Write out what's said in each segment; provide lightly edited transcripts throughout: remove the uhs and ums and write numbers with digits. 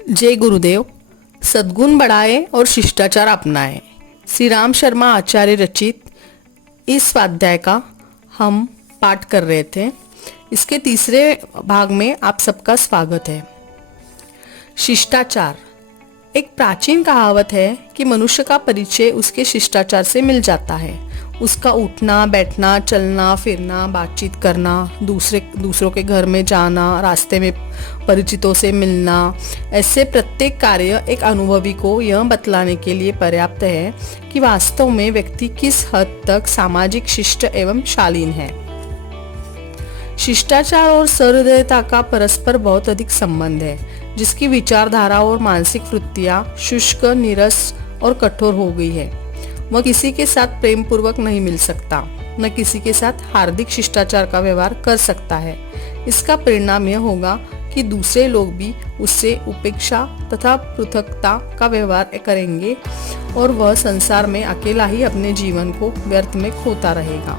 जय गुरुदेव। सद्गुण बढ़ाए और शिष्टाचार अपनाएं। श्री राम शर्मा आचार्य रचित इस स्वाध्याय का हम पाठ कर रहे थे। इसके तीसरे भाग में आप सबका स्वागत है। शिष्टाचार एक प्राचीन कहावत है कि मनुष्य का परिचय उसके शिष्टाचार से मिल जाता है। उसका उठना बैठना, चलना फिरना, बातचीत करना, दूसरों के घर में जाना, रास्ते में परिचितों से मिलना, ऐसे प्रत्येक कार्य एक अनुभवी को यह बतलाने के लिए पर्याप्त है कि वास्तव में व्यक्ति किस हद तक सामाजिक शिष्ट एवं शालीन है। शिष्टाचार और सहृदयता का परस्पर बहुत अधिक संबंध है, जिसकी विचारधारा और मानसिक वृत्तियां शुष्क, नीरस और कठोर हो गई है। वह किसी के साथ प्रेम पूर्वक नहीं मिल सकता, न किसी के साथ हार्दिक शिष्टाचार का व्यवहार कर सकता है। इसका परिणाम यह होगा कि दूसरे लोग भी उससे उपेक्षा तथा पृथकता का व्यवहार करेंगे और वह संसार में अकेला ही अपने जीवन को व्यर्थ में खोता रहेगा।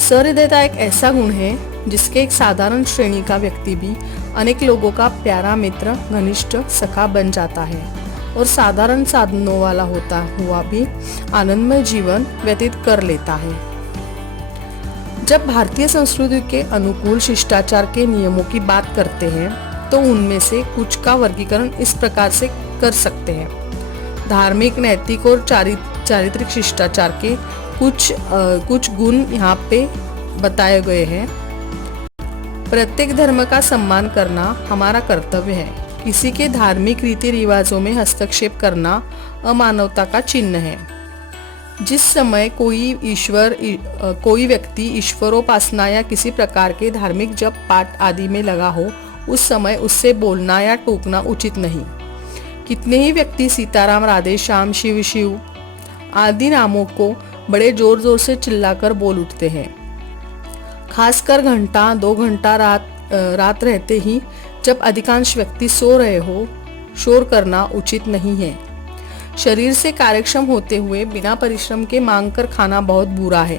सहृदयता एक ऐसा गुण है जिसके एक साधारण श्रेणी का व्यक्ति भी अनेक लोगों का प्यारा मित्र, घनिष्ठ सखा बन जाता है और साधारण साधनों वाला होता हुआ भी आनंदमय जीवन व्यतीत कर लेता है। जब भारतीय संस्कृति के अनुकूल शिष्टाचार के नियमों की बात करते हैं तो उनमें से कुछ का वर्गीकरण इस प्रकार से कर सकते हैं। धार्मिक, नैतिक और चारित्रिक शिष्टाचार के कुछ गुण यहाँ पे बताए गए हैं। प्रत्येक धर्म का सम्मान करना हमारा कर्तव्य है। किसी के धार्मिक रीति रिवाजों में हस्तक्षेप करना अमानवता का चिन्ह है। जिस समय कोई व्यक्ति ईश्वरोपासना या किसी प्रकार के धार्मिक जप पाठ आदि में लगा हो, उस समय उससे बोलना या टोकना उचित नहीं। कितने ही व्यक्ति सीताराम, राधे श्याम, शिव शिव आदि नामों को बड़े जोर जोर से चिल्लाकर बोल उठते हैं। खासकर घंटा 2 घंटा रात रहते ही जब अधिकांश व्यक्ति सो रहे हो, शोर करना उचित नहीं है। शरीर से कार्यक्षम होते हुए बिना परिश्रम के मांग कर खाना बहुत बुरा है।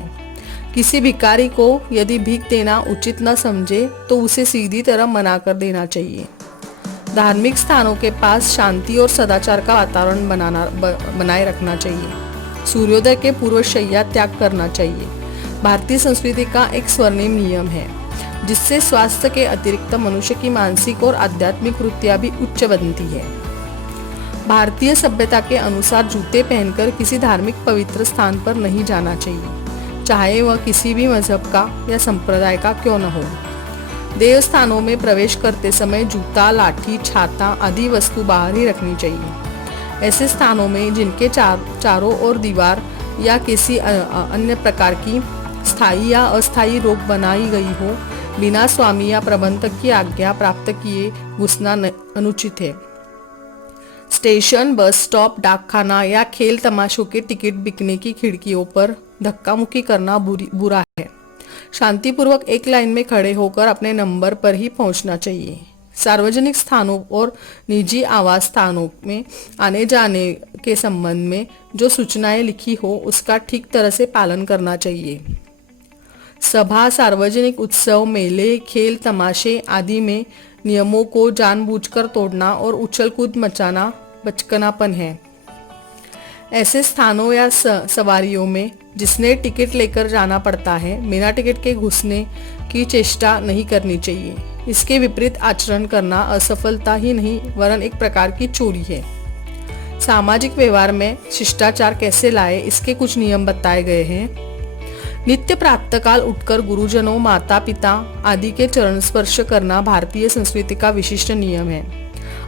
किसी भिखारी को यदि भीख देना उचित न समझे तो उसे सीधी तरह मना कर देना चाहिए। धार्मिक स्थानों के पास शांति और सदाचार का वातावरण बनाए रखना चाहिए। सूर्योदय के पूर्व शैया त्याग करना चाहिए। भारतीय संस्कृति का एक स्वर्णिम नियम है, जिससे स्वास्थ्य के अतिरिक्त मनुष्य की मानसिक और आध्यात्मिक वृत्तियां भी उच्च बनती है। भारतीय सभ्यता के अनुसार जूते पहनकर किसी धार्मिक पवित्र स्थान पर नहीं जाना चाहिए, चाहे वह किसी भी मजहब का या संप्रदाय का क्यों न हो। देवस्थानों में प्रवेश करते समय जूता, लाठी, छाता आदि वस्तु बाहर ही रखनी चाहिए। ऐसे स्थानों में जिनके चारों ओर दीवार या किसी अन्य प्रकार की स्थायी या अस्थायी रोक बनाई गई हो, बिना स्वामी या प्रबंधक की आज्ञा प्राप्त किए घुसना अनुचित है। स्टेशन, बस स्टॉप, डाकखाना या खेल तमाशों के टिकट बिकने की खिड़कियों पर धक्का मुक्की करना बुरा है। शांतिपूर्वक एक लाइन में खड़े होकर अपने नंबर पर ही पहुंचना चाहिए। सार्वजनिक स्थानों और निजी आवास स्थानों में आने जाने के संबंध में जो सूचनाएं लिखी हो, उसका ठीक तरह से पालन करना चाहिए। सभा, सार्वजनिक उत्सव, मेले, खेल तमाशे आदि में नियमों को जानबूझकर तोड़ना और उछल कूद मचाना बचकानापन है। ऐसे स्थानों या सवारियों में जिसने टिकट लेकर जाना पड़ता है, बिना टिकट के घुसने की चेष्टा नहीं करनी चाहिए। इसके विपरीत आचरण करना असफलता ही नहीं वरन एक प्रकार की चोरी है। सामाजिक व्यवहार में शिष्टाचार कैसे लाए, इसके कुछ नियम बताए गए हैं। नित्य प्रातःकाल उठकर गुरुजनों, माता पिता आदि के चरण स्पर्श करना भारतीय संस्कृति का विशिष्ट नियम है।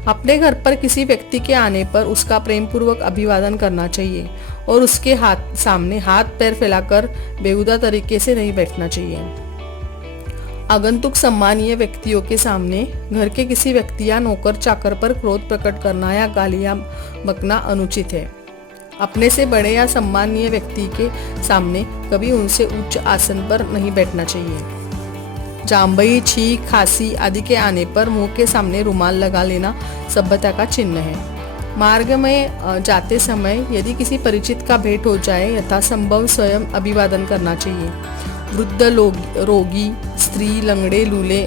अपने घर पर किसी व्यक्ति के आने पर उसका प्रेम पूर्वक अभिवादन करना चाहिए और उसके सामने हाथ पैर फैलाकर बेहुदा तरीके से नहीं बैठना चाहिए। आगंतुक सम्मानीय व्यक्तियों के सामने घर के किसी व्यक्ति या नौकर चाकर पर क्रोध प्रकट करना या गालियां बकना अनुचित है। अपने से बड़े या सम्मानीय व्यक्ति के सामने कभी उनसे उच्च आसन पर नहीं बैठना चाहिए। जांबई, छींक, खांसी आदि के आने पर मुंह के सामने रुमाल लगा लेना सभ्यता का चिन्ह है। मार्ग में जाते समय यदि किसी परिचित का भेंट हो जाए, यथासंभव स्वयं अभिवादन करना चाहिए। वृद्ध, रोगी, स्त्री, लंगड़े, लूले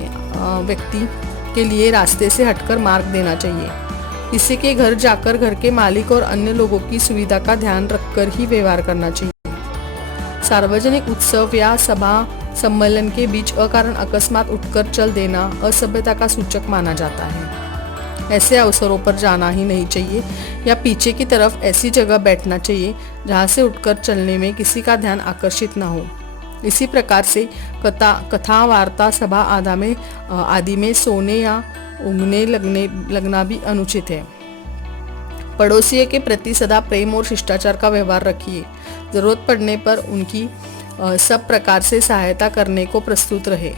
व्यक्ति के लिए रास्ते से हटकर मार्ग देना चाहिए। किसी के घर जाकर घर के मालिक और अन्य लोगों की सुविधा का ध्यान रखकर ही व्यवहार करना चाहिए। सार्वजनिक उत्सव या सभा सम्मेलन के बीच अकारण अकस्मात उठकर चल देना असभ्यता का सूचक माना जाता है। ऐसे अवसरों पर जाना ही नहीं चाहिए या पीछे की तरफ ऐसी जगह बैठना चाहिए जहां से उठकर चलने में किसी का ध्यान आकर्षित न हो। इसी प्रकार से कथा वार्ता सभा आदि में सोने या ऊँघने लगना भी अनुचित है। पड़ोसियों के प्रति सदा प्रेम और शिष्टाचार का व्यवहार रखिए। जरूरत पड़ने पर उनकी सब प्रकार से सहायता करने को प्रस्तुत रहे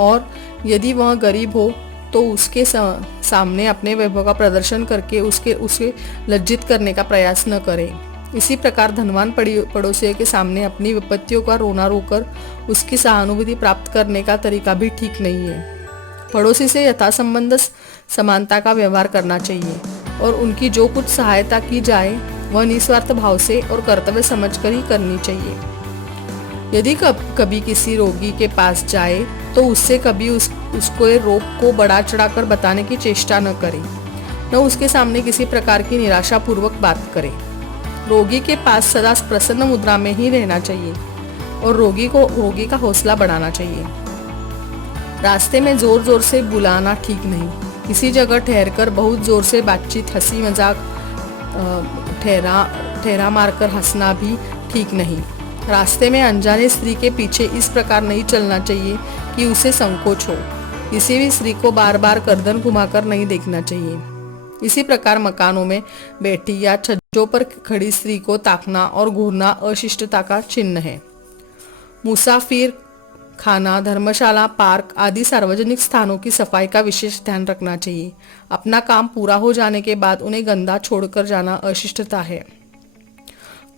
और यदि वह गरीब हो तो उसके सामने अपने वैभव का प्रदर्शन करके उसे लज्जित करने का प्रयास न करें। इसी प्रकार धनवान पड़ोसियों के सामने अपनी विपत्तियों का रोना रोकर उसकी सहानुभूति प्राप्त करने का तरीका भी ठीक नहीं है। पड़ोसी से यथासंबंध समानता का व्यवहार करना चाहिए और उनकी जो कुछ सहायता की जाए वह निस्वार्थ भाव से और कर्तव्य समझकर ही करनी चाहिए। यदि कभी किसी रोगी के पास जाए तो उससे कभी उसको रोग को बढ़ा चढ़ाकर बताने की चेष्टा न करें, न उसके सामने किसी प्रकार की निराशापूर्वक बात करें। रोगी के पास सदा प्रसन्न मुद्रा में ही रहना चाहिए और रोगी का हौसला बढ़ाना चाहिए। रास्ते में जोर जोर से बुलाना ठीक नहीं। किसी जगह ठहरकर बहुत जोर से बातचीत, हंसी मजाक, ठहरा मारकर हंसना भी ठीक नहीं। रास्ते में अनजाने स्त्री के पीछे इस प्रकार नहीं चलना चाहिए कि उसे संकोच हो। किसी भी स्त्री को बार बार गर्दन घुमाकर नहीं देखना चाहिए। इसी प्रकार मकानों में बैठी या छज्जों पर खड़ी स्त्री को ताकना और घूरना अशिष्टता का चिन्ह है। मुसाफिर खाना, धर्मशाला, पार्क आदि सार्वजनिक स्थानों की सफाई का विशेष ध्यान रखना चाहिए। अपना काम पूरा हो जाने के बाद उन्हें गंदा छोड़कर जाना अशिष्टता है।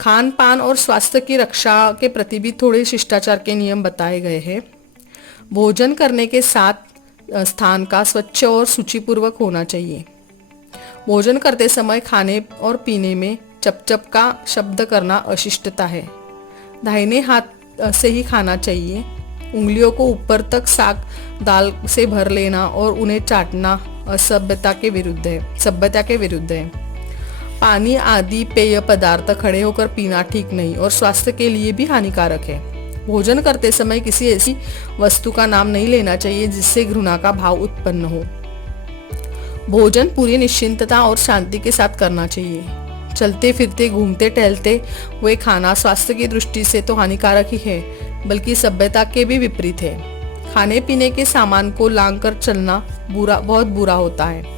खान पान और स्वास्थ्य की रक्षा के प्रति भी थोड़े शिष्टाचार के नियम बताए गए हैं। भोजन करने के साथ स्थान का स्वच्छ और सूचिपूर्वक होना चाहिए। भोजन करते समय खाने और पीने में चप का शब्द करना अशिष्टता है। दाहिने हाथ से ही खाना चाहिए। उंगलियों को ऊपर तक साग दाल से भर लेना और उन्हें चाटना सभ्यता के विरुद्ध है। पानी आदि पेय पदार्थ खड़े होकर पीना ठीक नहीं और स्वास्थ्य के लिए भी हानिकारक है। भोजन करते समय किसी ऐसी वस्तु का नाम नहीं लेना चाहिए जिससे घृणा का भाव उत्पन्न हो। भोजन पूरी निश्चिंतता और शांति के साथ करना चाहिए। चलते फिरते, घूमते टहलते हुए खाना स्वास्थ्य की दृष्टि से तो हानिकारक ही है, बल्कि सभ्यता के भी विपरीत है। खाने पीने के सामान को लांग कर चलना बहुत बुरा होता है।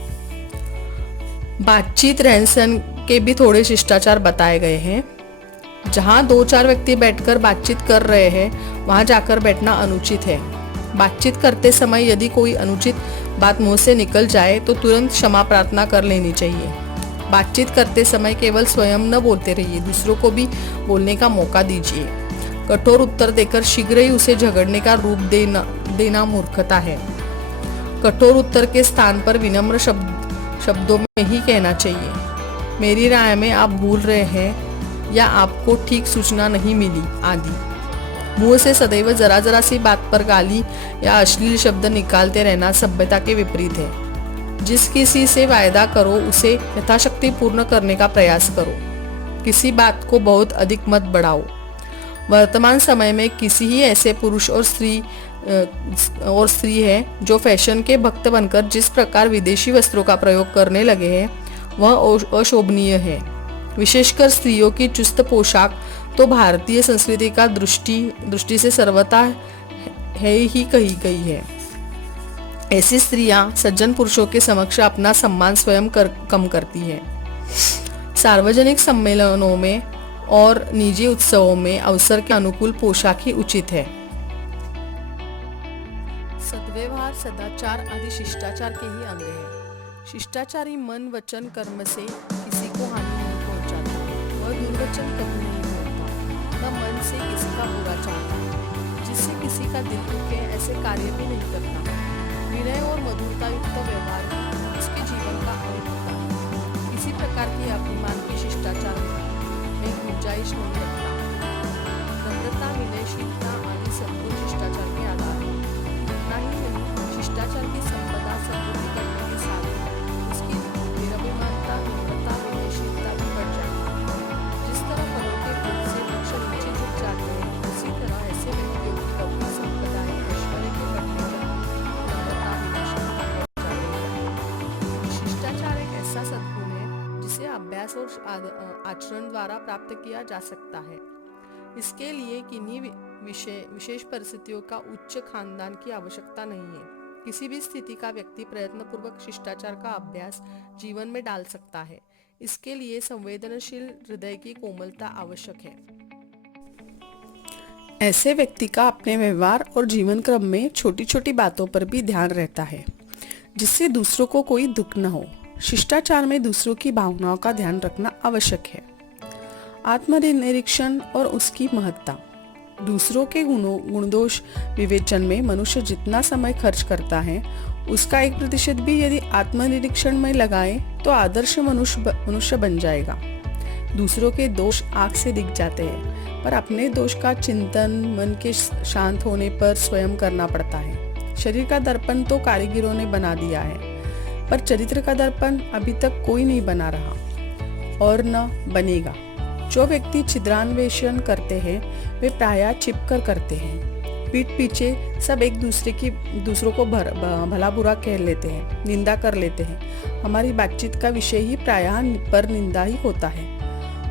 बातचीत, रहन सहन के भी थोड़े शिष्टाचार बताए गए हैं। जहाँ 2-4 व्यक्ति बैठकर बातचीत कर रहे हैं वहां जाकर बैठना अनुचित है। बातचीत करते समय यदि कोई अनुचित बात मुंह से निकल जाए तो तुरंत क्षमा प्रार्थना कर लेनी चाहिए। बातचीत करते समय केवल स्वयं न बोलते रहिए, दूसरों को भी बोलने का मौका दीजिए। कठोर उत्तर देकर शीघ्र ही उसे झगड़ने का रूप देना मूर्खता है। कठोर उत्तर के स्थान पर विनम्र शब्दों में ही कहना चाहिए, मेरी राय में आप भूल रहे हैं या आपको ठीक सूचना नहीं मिली आदि। मुंह से सदैव जरा सी बात पर गाली या अश्लील शब्द निकालते रहना सभ्यता के विपरीत है। जिस किसी से वायदा करो उसे यथाशक्ति पूर्ण करने का प्रयास करो। किसी बात को बहुत अधिक मत बढ़ाओ। वर्तमान समय में किसी ही ऐसे पुरुष और स्त्री है जो फैशन के भक्त बनकर जिस प्रकार विदेशी वस्त्रों का प्रयोग करने लगे हैं वह अशोभनीय है। विशेषकर स्त्रियों की चुस्त पोशाक तो भारतीय संस्कृति का दृष्टि से सर्वथा है ही कही गई है। ऐसी स्त्रियां सज्जन पुरुषों के समक्ष अपना सम्मान स्वयं कम करती है। सार्वजनिक सम्मेलनों में और निजी उत्सवों में अवसर के अनुकूल पोशाक ही उचित है। सद्व्यवहार, सदाचार आदि शिष्टाचार के ही अंग है। शिष्टाचारी मन, वचन, कर्म से किसी को हानि नहीं पहुंचाता। वह दुर्वचन कभी नहीं बोलता, न मन से किसी का बुरा चाहता। जिससे किसी का दिल दुखे ऐसे कार्य भी नहीं करता। विनय और मधुरता युक्त व्यवहार ही उसके जीवन का अंग होता है। किसी प्रकार की अभिमान की शिष्टाचार में गुंजाइश नहीं रखता। नम्रता, विनयशीलता आदि सब कुछ शिष्टाचार के आधार है। ना ही शिष्टाचार की संपदा शिष्टाचार एक ऐसा सद्गुण है जिसे अभ्यास और आचरण द्वारा प्राप्त किया जा सकता है। इसके लिए किन्हीं विशेष परिस्थितियों का उच्च खानदान की आवश्यकता नहीं है। किसी भी स्थिति का व्यक्ति प्रयत्नपूर्वक शिष्टाचार का अभ्यास जीवन में डाल सकता है। इसके लिए संवेदनशील हृदय की कोमलता आवश्यक है। ऐसे व्यक्ति का अपने व्यवहार और जीवन क्रम में छोटी छोटी बातों पर भी ध्यान रहता है, जिससे दूसरों को कोई दुख न हो। शिष्टाचार में दूसरों की भावनाओं का ध्यान रखना आवश्यक है। आत्मनिरीक्षण और उसकी महत्ता। दूसरों के गुणदोष विवेचन में मनुष्य जितना समय खर्च करता है, उसका 1% भी यदि आत्मनिरीक्षण में लगाए तो आदर्श मनुष्य बन जाएगा। दूसरों के दोष आँख से दिख जाते हैं, पर अपने दोष का चिंतन मन के शांत होने पर स्वयं करना पड़ता है। शरीर का दर्पण तो कारीगरों ने बना दिया है, पर चरित्र का दर्पण अभी तक कोई नहीं बना रहा और न बनेगा। जो व्यक्ति छिद्रान्वेषण करते हैं वे प्रायः छिपकर करते हैं। पीठ पीछे सब एक दूसरों को भला बुरा कह लेते हैं, निंदा कर लेते हैं। हमारी बातचीत का विषय ही प्रायः पर निंदा ही होता है।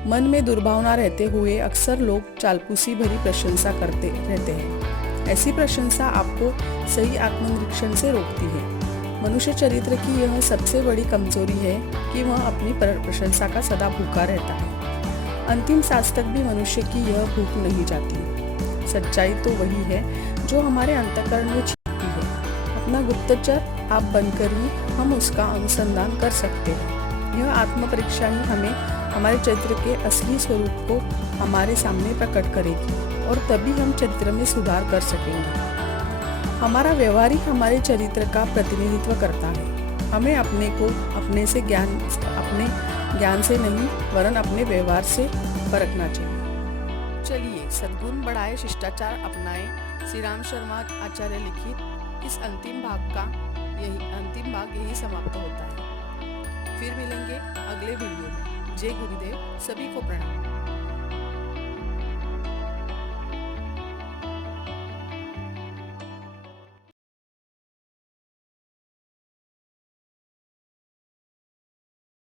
मन में दुर्भावना रहते हुए अक्सर लोग चालपूसी भरी प्रशंसा करते रहते हैं। ऐसी प्रशंसा आपको सही आत्मनिरीक्षण से रोकती है। मनुष्य चरित्र की यह सबसे बड़ी कमजोरी है कि वह अपनी प्रशंसा का सदा भूखा रहता है। अंतिम सांस तक भी मनुष्य की यह भूख नहीं जाती। सच्चाई तो वही है जो हमारे अंतःकरण में छिपी है। अपना गुप्तचर आप बनकर ही हम उसका अनुसंधान कर सकते हैं। यह आत्म परीक्षा ही हमें हमारे चरित्र के असली स्वरूप को हमारे सामने प्रकट करेगी और तभी हम चरित्र में सुधार कर सकेंगे। हमारा व्यवहार ही हमारे चरित्र का प्रतिनिधित्व करता है। हमें अपने को अपने ज्ञान से नहीं वरन अपने व्यवहार से परखना चाहिए। चलिए सद्गुण बढ़ाए, शिष्टाचार अपनाएं। श्री राम शर्मा आचार्य लिखित इस अंतिम भाग यही समाप्त होता है। फिर मिलेंगे अगले वीडियो में। जय गुरुदेव, सभी को प्रणाम।